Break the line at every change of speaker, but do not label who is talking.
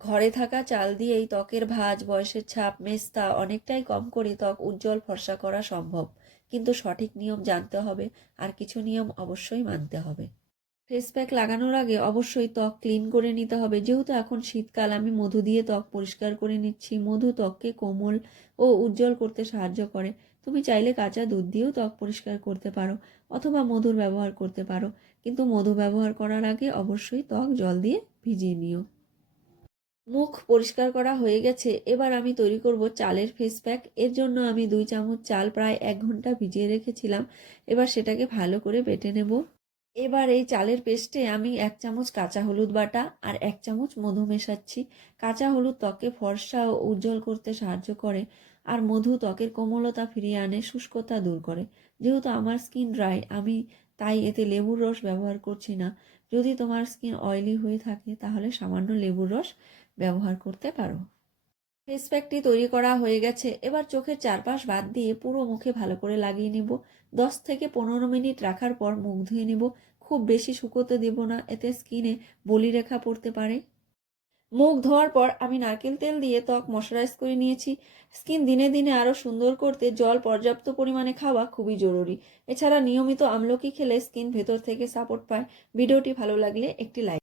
ঘরে থাকা চাল দিয়েই ত্বকের ভাঁজ, বয়সের ছাপ, মেস্তা, অনেকটাই কম করে ত্বক উজ্জ্বল ফর্সা করা সম্ভব। কিন্তু সঠিক নিয়ম জানতে হবে, আর কিছু নিয়ম অবশ্যই মানতে হবে। ফেস প্যাক লাগানোর আগে অবশ্যই ত্বক ক্লিন করে নিতে হবে। যেহেতু এখন শীতকাল, আমি মধু দিয়ে ত্বক পরিষ্কার করে নিচ্ছি। মধু ত্বককে কোমল ও উজ্জ্বল করতে সাহায্য করে। তুমি চাইলে কাঁচা দুধ দিয়েও ত্বক পরিষ্কার করতে পারো, অথবা মধুর ব্যবহার করতে পারো। কিন্তু মধু ব্যবহার করার আগে অবশ্যই ত্বক জল দিয়ে ভিজিয়ে নিও। মুখ পরিষ্কার করা হয়ে গেছে। এবার আমি তৈরি করব চালের ফেস প্যাক এর জন্য আমি দুই চামচ চাল প্রায় এক ঘণ্টা ভিজিয়ে রেখেছিলাম। এবার সেটাকে ভালো করে বেটে নেব। এবার এই চালের পেস্টে আমি এক চামচ কাঁচা হলুদ বাটা আর এক চামচ মধু মেশাচ্ছি। কাঁচা হলুদ ত্বকে ফর্সা ও উজ্জ্বল করতে সাহায্য করে আর মধু ত্বকের কোমলতা ফিরিয়ে আনে, শুষ্কতা দূর করে। যেহেতু আমার স্কিন ড্রাই, আমি তাই এতে লেবুর রস ব্যবহার করছি না। যদি তোমার স্কিন অয়েলি হয়ে থাকে, তাহলে সামান্য লেবুর রস ব্যবহার করতে পারো। ফেস প্যাকটি তৈরি করা হয়ে গেছে। এবার চোখের চারপাশ বাদ দিয়ে পুরো মুখে ভালো করে লাগিয়ে নিব। দশ থেকে পনেরো মিনিট রাখার পর মুখ ধুয়ে নিব। খুব বেশি শুকোতে দেব না, এতে স্কিনে বলিরেখা পড়তে পারে। মুখ ধোয়ার পর আমি নারকেল তেল দিয়ে ত্বক ময়শ্চারাইজ করে নিয়েছি। স্কিন দিনে দিনে আরও সুন্দর করতে জল পর্যাপ্ত পরিমাণে খাওয়া খুবই জরুরি। এছাড়া নিয়মিত আমলকি খেলে স্কিন ভেতর থেকে সাপোর্ট পায়। ভিডিওটি ভালো লাগলে একটি লাইক